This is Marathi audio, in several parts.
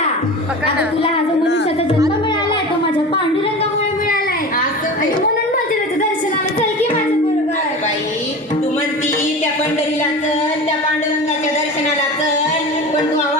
का आता तुला हा जो मनुष्याचा जन्म मिळालाय तो माझ्या पांडुरंगामुळे मिळालाय. आणि म्हणून मंदिराच्या दर्शनाला चल की माझ्या बरोबर बाई. तू म्हणती त्या पंढरीला चल त्या पांडुरंगाच्या दर्शनाला चल पण तू आवाज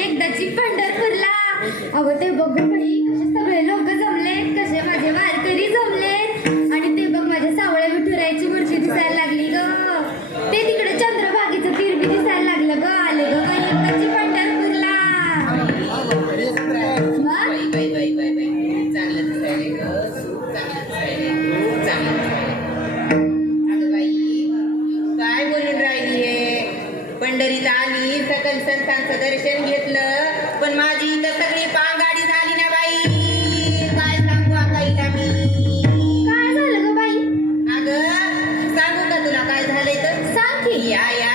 एकदाची पंढरपूरला. अगं ते बघ बाई सगळे लोक जमले कसे माझे वारकरी जमले पंढरीत आली सकल संतांचं दर्शन घेतलं पण माझी इथं सगळी पांगाडी झाली ना बाई. काय सांगू आता मी? काय झालं ग बाई? अग सांगू का तुला काय झालंय तर? सांग की. या.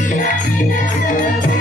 Yeah.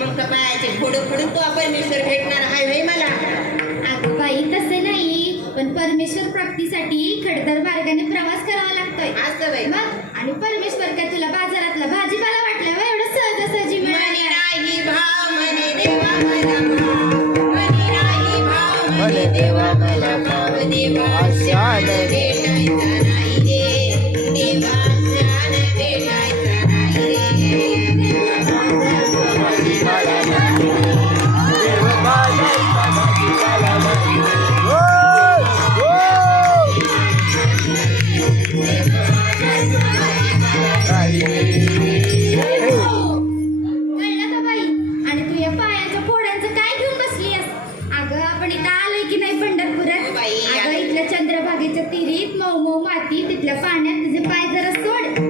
मग का पायाचे फोडू फोडून तो परमेश्वर भेटणार. हाय होय मला. अगं बाई तसं नाही पण परमेश्वर प्राप्तीसाठी खडतर मार्गाने प्रवास करावा लागतोय. असं बाई. मग? आणि परमेश्वर काय तुला बाजारातला भाजीपाला वाटलं? जागेच्या तिरीत मऊ मऊ माती तिथल्या पाण्यात तुझे पाय जरा सोड.